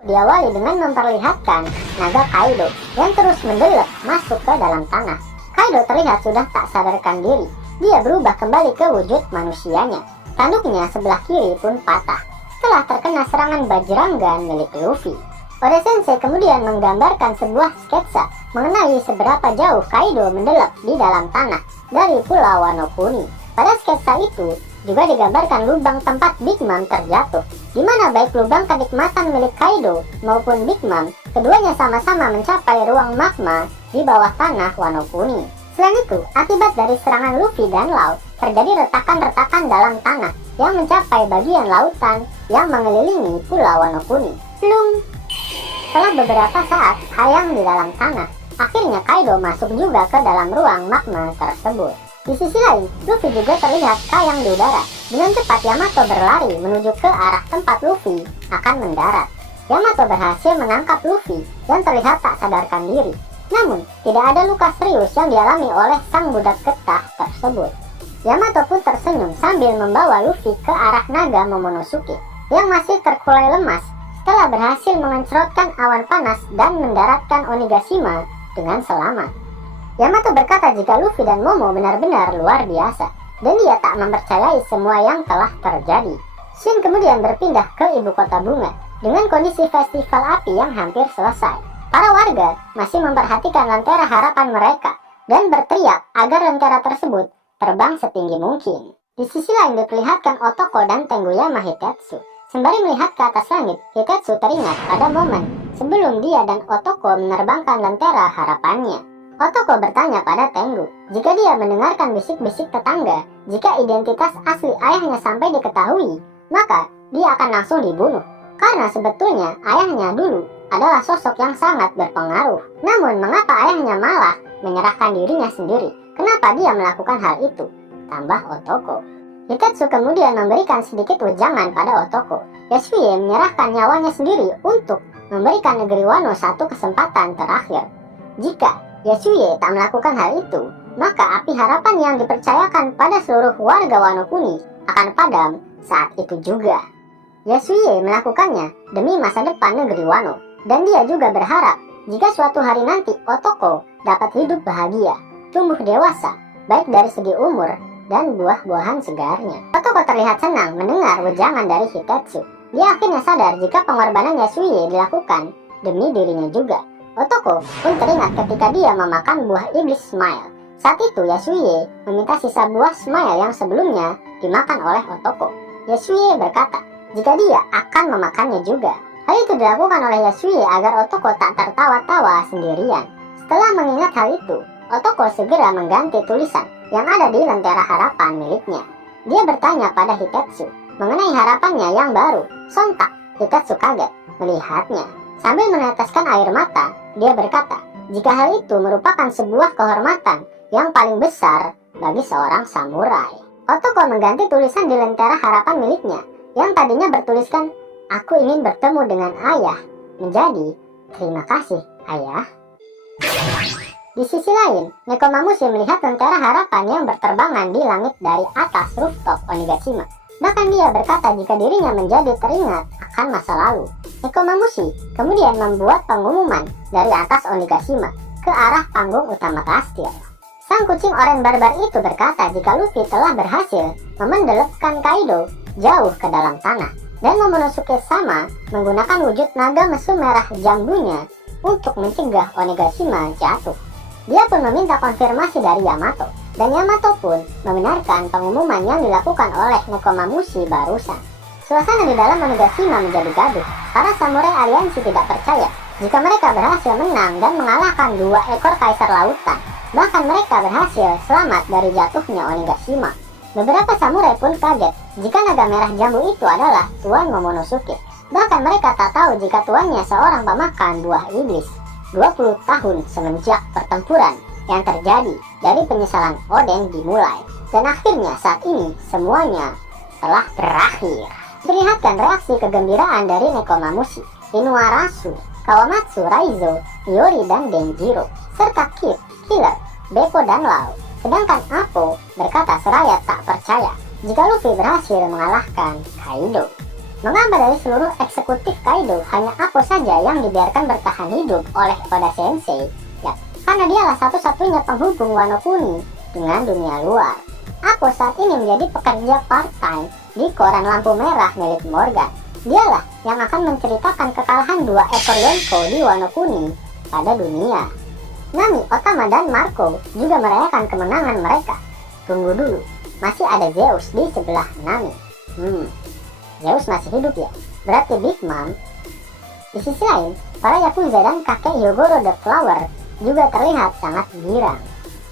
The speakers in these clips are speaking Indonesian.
Diawali dengan memperlihatkan naga Kaido yang terus mendelep masuk ke dalam tanah. Kaido terlihat sudah tak sadarkan diri. Dia berubah kembali ke wujud manusianya. Tanduknya sebelah kiri pun patah setelah terkena serangan Bajrangan milik Luffy. Oda Sensei kemudian menggambarkan sebuah sketsa mengenai seberapa jauh Kaido mendelep di dalam tanah dari Pulau Wano Kuni. Pada sketsa itu juga digambarkan lubang tempat Big Mom terjatuh, di mana baik lubang kenikmatan milik Kaido maupun Big Mom, keduanya sama-sama mencapai ruang magma di bawah tanah Wano Kuni. Selain itu, akibat dari serangan Luffy dan Law, terjadi retakan-retakan dalam tanah yang mencapai bagian lautan yang mengelilingi Pulau Wano Kuni. Setelah beberapa saat hayang di dalam tanah, akhirnya Kaido masuk juga ke dalam ruang magma tersebut. Di sisi lain, Luffy juga terlihat kayang di udara. Dengan cepat Yamato berlari menuju ke arah tempat Luffy akan mendarat. Yamato berhasil menangkap Luffy yang terlihat tak sadarkan diri. Namun, tidak ada luka serius yang dialami oleh sang budak getah tersebut. Yamato pun tersenyum sambil membawa Luffy ke arah naga Momonosuke yang masih terkulai lemas setelah berhasil mengencrotkan awan panas dan mendaratkan Onigashima dengan selamat. Yamato berkata jika Luffy dan Momo benar-benar luar biasa, dan dia tak mempercayai semua yang telah terjadi. Shin kemudian berpindah ke ibu kota bunga dengan kondisi festival api yang hampir selesai. Para warga masih memperhatikan lentera harapan mereka dan berteriak agar lentera tersebut terbang setinggi mungkin. Di sisi lain diperlihatkan Otoko dan Tengyama Hitetsu. Sembari melihat ke atas langit, Hitetsu teringat pada momen sebelum dia dan Otoko menerbangkan lentera harapannya. Otoko bertanya pada Tengu jika dia mendengarkan bisik-bisik tetangga. Jika identitas asli ayahnya sampai diketahui, maka dia akan langsung dibunuh. Karena sebetulnya ayahnya dulu adalah sosok yang sangat berpengaruh. Namun mengapa ayahnya malah menyerahkan dirinya sendiri? Kenapa dia melakukan hal itu? Tambah Otoko. Hitetsu kemudian memberikan sedikit wejangan pada Otoko. Yasuie menyerahkan nyawanya sendiri untuk memberikan negeri Wano satu kesempatan terakhir. Jika Yasuie tak melakukan hal itu, maka api harapan yang dipercayakan pada seluruh warga Wano Kuni akan padam saat itu juga. Yasuie melakukannya demi masa depan negeri Wano, dan dia juga berharap jika suatu hari nanti Otoko dapat hidup bahagia, tumbuh dewasa, baik dari segi umur dan buah-buahan segarnya. Otoko terlihat senang mendengar wejangan dari Hitetsu. Dia akhirnya sadar jika pengorbanan Yasuie dilakukan demi dirinya juga. Otoko pun teringat ketika dia memakan buah iblis Smile. Saat itu Yasuie meminta sisa buah Smile yang sebelumnya dimakan oleh Otoko. Yasuie berkata jika dia akan memakannya juga. Hal itu dilakukan oleh Yasuie agar Otoko tak tertawa-tawa sendirian. Setelah mengingat hal itu, Otoko segera mengganti tulisan yang ada di lentera harapan miliknya. Dia bertanya pada Hitetsu mengenai harapannya yang baru. Sontak Hitetsu kaget melihatnya. Sambil meneteskan air mata, dia berkata, jika hal itu merupakan sebuah kehormatan yang paling besar bagi seorang samurai. Otoko mengganti tulisan di lentera harapan miliknya, yang tadinya bertuliskan, aku ingin bertemu dengan ayah, menjadi, terima kasih, ayah. Di sisi lain, Nekomamushi melihat lentera harapan yang berterbangan di langit dari atas rooftop Onigashima. Bahkan dia berkata jika dirinya menjadi teringat akan masa lalu. Nekomamushi kemudian membuat pengumuman dari atas Onigashima ke arah panggung utama kastil. Sang kucing oranye barbar itu berkata jika Luffy telah berhasil memendelepkan Kaido jauh ke dalam tanah, dan Momonosuke sama menggunakan wujud naga mesum merah jambunya untuk mencegah Onigashima jatuh. Dia pun meminta konfirmasi dari Yamato, dan Yamato pun membenarkan pengumuman yang dilakukan oleh Nekomamushi barusan. Suasana di dalam Onigashima menjadi gaduh. Para samurai aliansi tidak percaya jika mereka berhasil menang dan mengalahkan 2 ekor kaisar lautan. Bahkan mereka berhasil selamat dari jatuhnya Onigashima. Beberapa samurai pun kaget jika naga merah jambu itu adalah Tuan Momonosuke. Bahkan mereka tak tahu jika tuannya seorang pemakan buah iblis. 20 tahun semenjak pertempuran yang terjadi dari penyesalan Oden dimulai. Dan akhirnya saat ini semuanya telah berakhir. Perlihatkan reaksi kegembiraan dari Nekomamushi, Inuarasu, Kawamatsu, Raizo, Iori dan Denjiro, serta Kid, Killer, Beppo dan Law. Sedangkan Appo berkata seraya tak percaya jika Luffy berhasil mengalahkan Kaido. Mengapa dari seluruh eksekutif Kaido hanya Apo saja yang dibiarkan bertahan hidup oleh Oda Sensei? Ya, karena dialah satu-satunya penghubung Wano Kuni dengan dunia luar. Apo saat ini menjadi pekerja part-time di koran lampu merah milik Morgan. Dialah yang akan menceritakan kekalahan 2 ekor Yonko di Wano Kuni pada dunia. Nami, Otama, dan Marco juga merayakan kemenangan mereka. Tunggu dulu, masih ada Zeus di sebelah Nami. Zeus masih hidup ya? Berarti Big Mom. Di sisi lain, para Yakuza dan kakek Hyogoro the Flower juga terlihat sangat girang.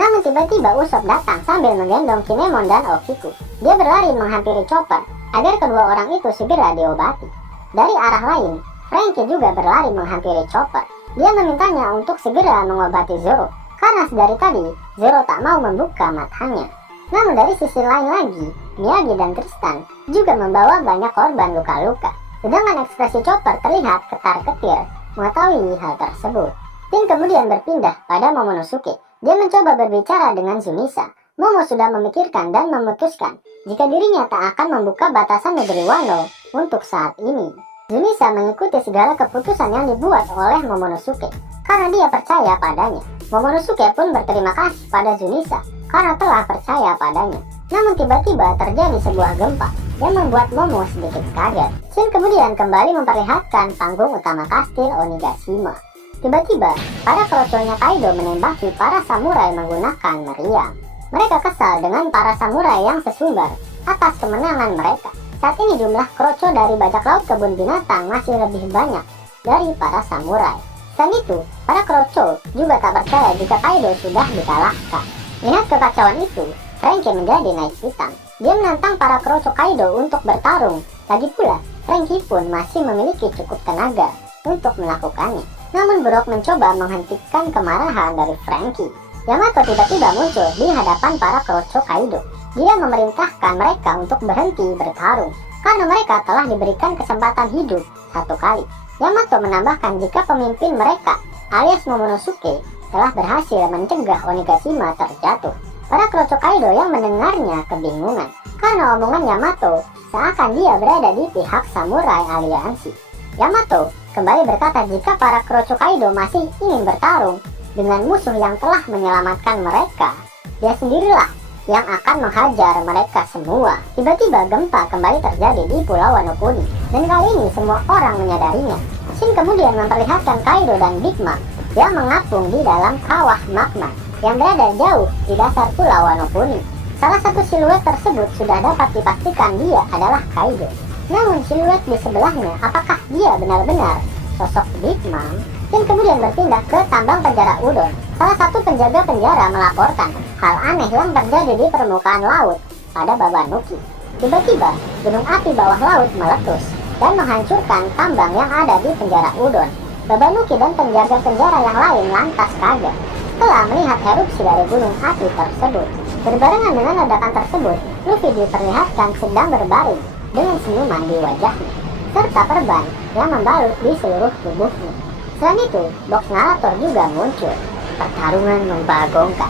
Namun tiba-tiba Usopp datang sambil menggendong Kinemon dan Okiku. Dia berlari menghampiri Chopper agar kedua orang itu segera diobati. Dari arah lain, Franky juga berlari menghampiri Chopper. Dia memintanya untuk segera mengobati Zoro, karena dari tadi Zoro tak mau membuka matanya. Namun dari sisi lain lagi, Miyagi dan Tristan juga membawa banyak korban luka-luka. Sedangkan ekspresi Chopper terlihat ketar-ketir mengetahui hal tersebut. Tim kemudian berpindah pada Momonosuke. Dia mencoba berbicara dengan Zunisa. Momo sudah memikirkan dan memutuskan jika dirinya tak akan membuka batasan negeri Wano untuk saat ini. Zunisa mengikuti segala keputusan yang dibuat oleh Momonosuke karena dia percaya padanya. Momonosuke pun berterima kasih pada Zunisa karena telah percaya padanya. Namun tiba-tiba terjadi sebuah gempa yang membuat Momo sedikit kaget. Shin kemudian kembali memperlihatkan panggung utama kastil Onigashima. Tiba-tiba, para kroconya Kaido menembaki para samurai menggunakan meriam. Mereka kesal dengan para samurai yang sesumbar atas kemenangan mereka. Saat ini jumlah kroco dari bajak laut kebun binatang masih lebih banyak dari para samurai. Selain itu, para kroco juga tak percaya jika Kaido sudah dikalahkan. Lihat kekacauan itu, Franky menjadi naik pitam. Dia menantang para kroco Kaido untuk bertarung. Lagi pula, Franky pun masih memiliki cukup tenaga untuk melakukannya. Namun Brock mencoba menghentikan kemarahan dari Franky. Yamato tiba-tiba muncul di hadapan para kroco Kaido. Dia memerintahkan mereka untuk berhenti bertarung karena mereka telah diberikan kesempatan hidup satu kali. Yamato menambahkan jika pemimpin mereka alias Momonosuke telah berhasil mencegah Onigashima terjatuh. Para kroco Kaido yang mendengarnya kebingungan karena omongan Yamato seakan dia berada di pihak samurai aliansi. Yamato kembali berkata jika para kroco Kaido masih ingin bertarung dengan musuh yang telah menyelamatkan mereka, dia sendirilah yang akan menghajar mereka semua. Tiba-tiba gempa kembali terjadi di Pulau Wano Kuni, dan kali ini semua orang menyadarinya. Shin kemudian memperlihatkan Kaido dan Big Mom yang mengapung di dalam kawah magma yang berada jauh di dasar Pulau Wano Kuni. Salah satu siluet tersebut sudah dapat dipastikan dia adalah Kaido. Namun siluet di sebelahnya, apakah dia benar-benar sosok Big Mom? Shin kemudian berpindah ke tambang penjara Udon. Salah satu penjaga penjara melaporkan hal aneh yang terjadi di permukaan laut pada Babanuki. Tiba-tiba, gunung api bawah laut meletus dan menghancurkan tambang yang ada di penjara Udon. Babanuki dan penjaga penjara yang lain lantas kaget setelah melihat erupsi dari gunung api tersebut. Berbarengan dengan ledakan tersebut, Luffy diperlihatkan sedang berbaring dengan senyuman di wajahnya, serta perban yang membalut di seluruh tubuhnya. Selain itu, box narator juga muncul. Pertarungan membagongkan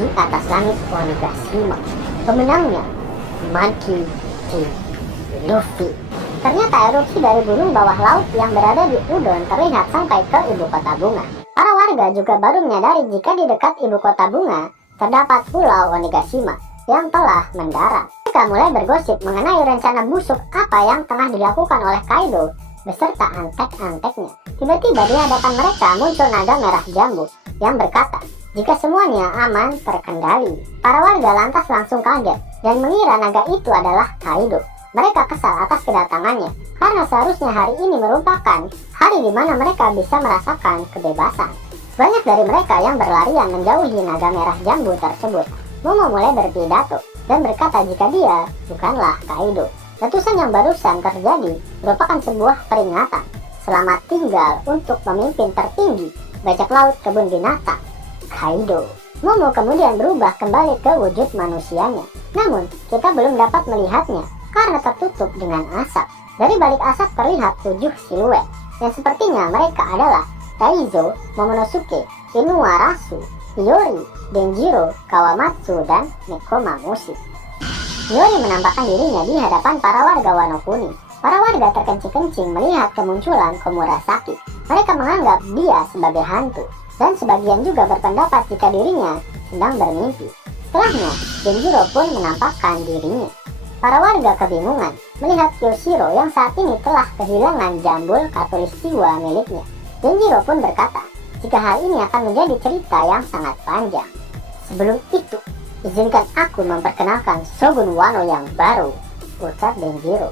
di atas langit Onigashima. Pemenangnya, Monkey D. Luffy. Ternyata erupsi dari gunung bawah laut yang berada di Udon terlihat sampai ke ibu kota bunga. Para warga juga baru menyadari jika di dekat ibu kota bunga terdapat pulau Onigashima yang telah mendarat. Mereka mulai bergosip mengenai rencana busuk apa yang tengah dilakukan oleh Kaido beserta antek-anteknya. Tiba-tiba di hadapan mereka muncul naga merah jambu yang berkata jika semuanya aman terkendali. Para warga lantas langsung kaget dan mengira naga itu adalah Kaido. Mereka kesal atas kedatangannya karena seharusnya hari ini merupakan hari di mana mereka bisa merasakan kebebasan. Banyak dari mereka yang berlarian menjauhi naga merah jambu tersebut. Momo mulai berpidato dan berkata jika dia bukanlah Kaido. Letusan yang barusan terjadi merupakan sebuah peringatan. Selamat tinggal untuk pemimpin tertinggi bajak laut kebun binatang, Kaido. Momo kemudian berubah kembali ke wujud manusianya. Namun, kita belum dapat melihatnya karena tertutup dengan asap. Dari balik asap terlihat 7 siluet, yang sepertinya mereka adalah Taizo, Momonosuke, Inuarasu, Hiyori, Denjiro, Kawamatsu, dan Nekomamushi. Hiyori menampakkan dirinya di hadapan para warga Wano Kuni. Para warga terkencing-kencing melihat kemunculan Komurasaki. Mereka menganggap dia sebagai hantu, dan sebagian juga berpendapat jika dirinya sedang bermimpi. Setelahnya, Denjiro pun menampakkan dirinya. Para warga kebingungan melihat Kyoshiro yang saat ini telah kehilangan jambul khatulistiwa miliknya. Denjiro pun berkata, jika hal ini akan menjadi cerita yang sangat panjang. Sebelum itu, izinkan aku memperkenalkan Shogun Wano yang baru, ucap Denjiro.